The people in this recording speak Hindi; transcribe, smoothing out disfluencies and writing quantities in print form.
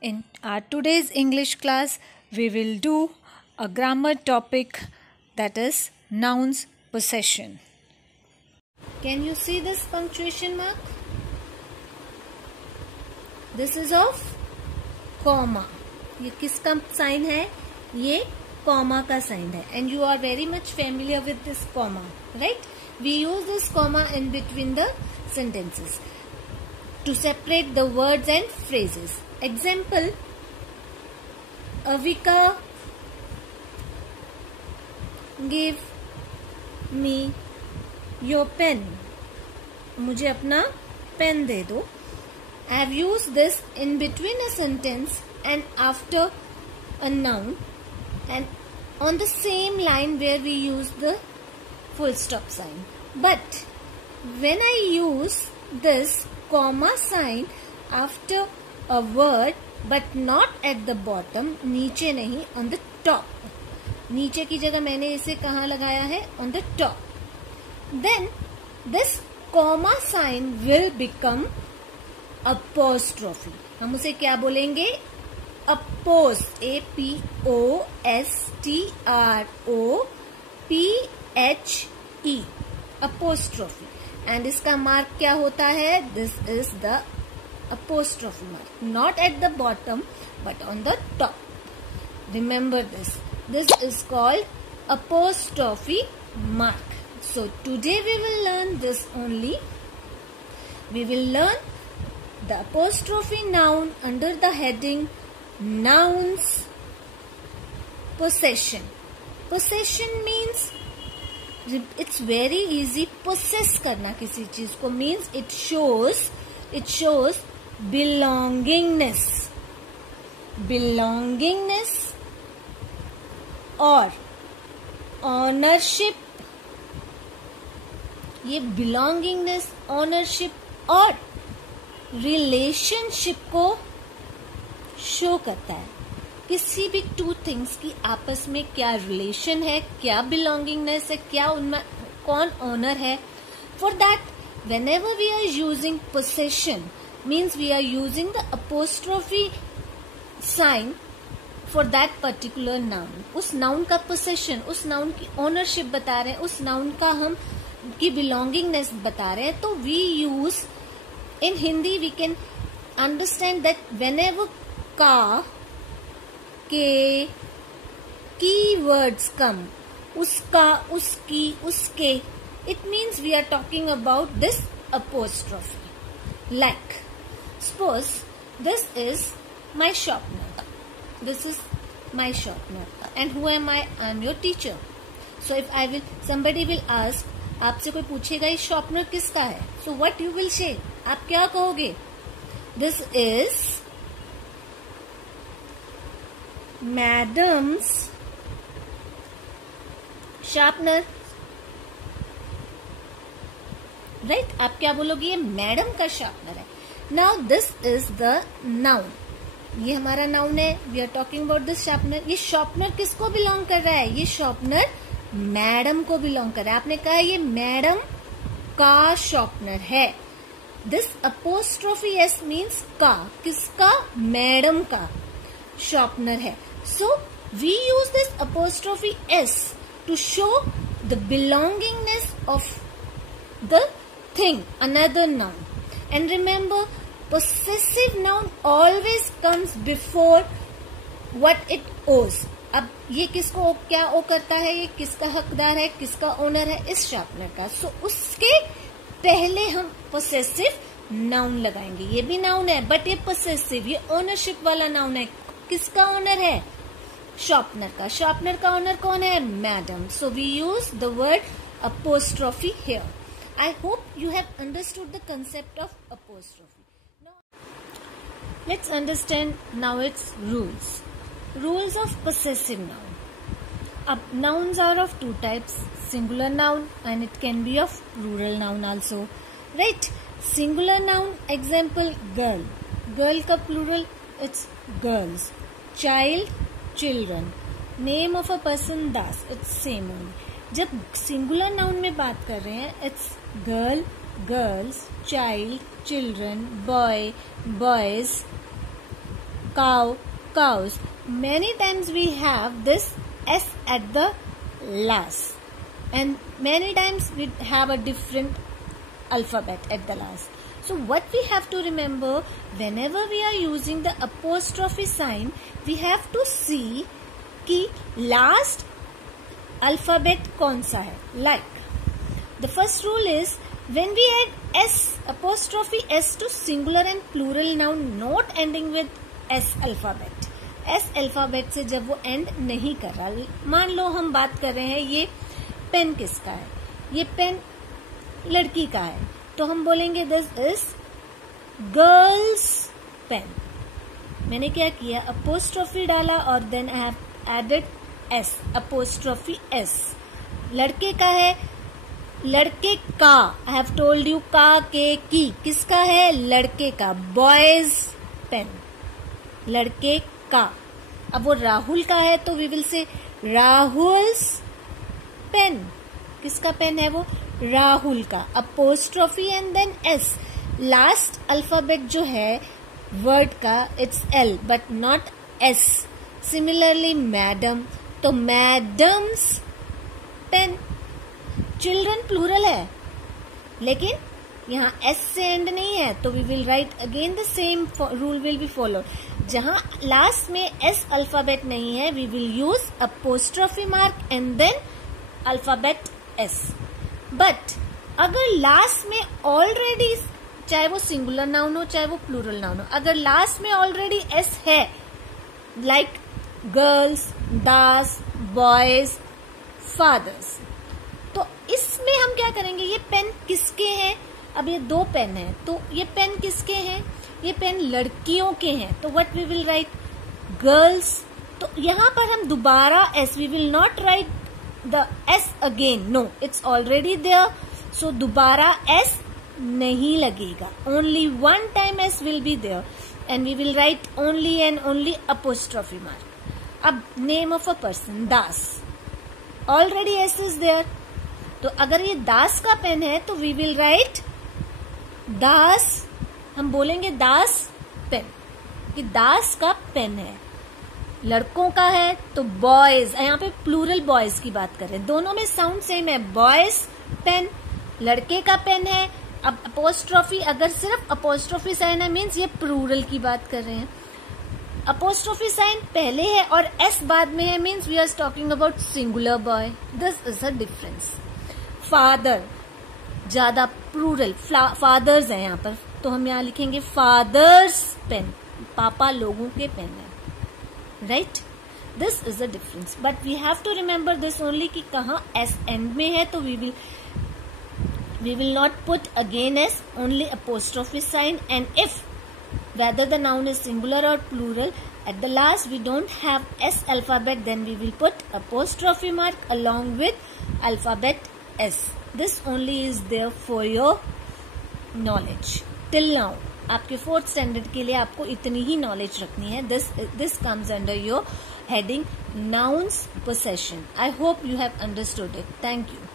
In our today's English class, we will do a grammar topic that is nouns possession. Can you see this punctuation mark? This is of comma. ये किसका sign है? ये comma का sign है. And you are very much familiar with this comma, right? We use this comma in between the sentences to separate the words and phrases. Example, Avika, give me your pen. मुझे अपना पेन दे दो. I have used this in between a sentence and after a noun and on the same line where we use the full stop sign. But when I use this comma sign after a word but not at the bottom, नीचे नहीं, on the top. नीचे की जगह मैंने इसे कहाँ लगाया है? On the top. Then this comma sign will become apostrophe. हम उसे क्या बोलेंगे? Apos, A-P-O-S-T-R-O-P-H-E, apostrophe. And इसका मार्क क्या होता है? This is the apostrophe mark, not at the bottom but on the top. Remember this. This is called apostrophe mark. So today we will learn this only. We will learn the apostrophe noun under the heading nouns possession. Possession means it's very easy. Possess करना किसी चीज को means it shows belongingness और ownership. ये belongingness, ownership और relationship को शो करता है. किसी भी टू थिंग्स की आपस में क्या रिलेशन है, क्या belongingness है, क्या उनमें कौन ओनर है. For that whenever we are using possession means we are using the apostrophe sign for that particular noun. उस noun का possession, उस noun की ownership बता रहे हैं, उस noun का हम की belongingness बता रहे हैं. तो we use in Hindi we can understand that whenever का के keywords come, उसका, उसकी, उसके, it means we are talking about this apostrophe. Like, suppose this is my sharpener. This is my sharpener. And who am I? I am your teacher. So if somebody will ask, आपसे कोई पूछेगा ये sharpener किसका है? So what you will say? आप क्या कहोगे? This is madam's sharpener. Right आप क्या बोलोगे? ये मैडम का शार्पनर है. Now this is the noun. ये हमारा नाउन है. We are talking about this sharpener. ये शार्पनर किसको बिलोंग कर रहा है? ये शार्पनर मैडम को बिलोंग कर रहा है. आपने कहा ये मैडम का शार्पनर है. दिस अपोस्ट्रोफी एस मीन्स का. किसका? मैडम का शार्पनर है. So we use this apostrophe s to show the belongingness of the thing, another noun. And remember, possessive noun always comes before what it owes. अब ये किसको क्या ओ करता है? ये किसका हकदार है, किसका ओनर है? इस शार्पनर का. सो उसके पहले हम possessive noun लगाएंगे. ये भी noun है बट ये possessive, ये ओनरशिप वाला noun है. किसका ओनर है? शार्पनर का. शार्पनर का ओनर कौन है? Madam. So we use the word apostrophe here. I hope you have understood the concept of apostrophe. Now, let's understand now its rules. Rules of possessive noun. Nouns are of two types, singular noun and it can be of plural noun also. Right? Singular noun, example, girl. Girl ka plural, it's girls. Child, children. Name of a person, Das. It's same only. जब सिंगुलर नाउन में बात कर रहे हैं, it's girl, girls, child, children, boy, boys, cow, cows. Many times we have this S at the last, and many times we have a different alphabet at the last. So what we have to remember, whenever we are using the apostrophe sign, we have to see कि last alphabet कौन सा है. Like the first rule is when we add S apostrophe S to singular and plural noun not ending with S alphabet. S alphabet से जब वो end नहीं कर रहा, मान लो हम बात कर रहे हैं ये पेन किसका है, ये पेन लड़की का है, तो हम बोलेंगे दिस इज गर्ल्स पेन. मैंने क्या किया, अपोस्ट्रोफी डाला और then I have added s, apostrophe s. लड़के का है, लड़के का, आई हैव टोल्ड यू का के की, किसका है, लड़के का, बॉयज पेन, लड़के का. अब वो राहुल का है तो we will say Rahul's pen, किसका पेन है वो, राहुल का. Apostrophe and then s. Last alphabet जो है वर्ड का it's L but not s. Similarly madam, तो मैडम्स पेन. चिल्ड्रन प्लूरल है लेकिन यहाँ एस से एंड नहीं है, तो we will write again the same rule will be followed. जहां लास्ट में एस अल्फाबेट नहीं है we will use apostrophe mark and then alphabet S. But अगर लास्ट में ऑलरेडी, चाहे वो सिंगुलर नाउन हो चाहे वो प्लूरल नाउन हो, अगर लास्ट में ऑलरेडी एस है, लाइक गर्ल्स, दास, बॉयज, फादर्स, तो इसमें हम क्या करेंगे, ये पेन किसके हैं, अब ये दो पेन है तो ये पेन किसके हैं, ये पेन लड़कियों के हैं, तो what we will write, girls. तो यहां पर हम दोबारा S, we will not write the S again, no it's already there, so दोबारा एस नहीं लगेगा. Only one time S will be there and we will write only and only apostrophe mark. अब name of a person Das, already S is there, तो अगर ये दास का पेन है तो वी विल राइट दास, हम बोलेंगे दास पेन, कि दास का पेन है. लड़कों का है तो बॉयज, यहाँ पे प्लूरल बॉयज की बात कर रहे हैं, दोनों में साउंड सेम है, बॉयज पेन, लड़के का पेन है. अब अपोस्ट्रोफी, अगर सिर्फ अपोस्ट्रोफी साइन है मीन्स ये प्लूरल की बात कर रहे हैं. अपोस्ट्रोफी साइन पहले है और एस बाद में है means we are talking about singular boy. This is a difference. Father ज्यादा प्लूरल, फादर्स है यहाँ पर, तो हम यहाँ लिखेंगे फादर्स पेन, पापा लोगों के पेन है, right. This is a difference, but we have to remember this only कि कहाँ एस एंड में है, तो we will not put again s, only apostrophe sign. And if whether the noun is singular or plural, at the last we don't have S alphabet, then we will put apostrophe mark along with alphabet S. This only is there for your knowledge. Till now, आपके 4th standard के लिए आपको इतनी ही knowledge रखनी है. This comes under your heading nouns possession. I hope you have understood it. Thank you.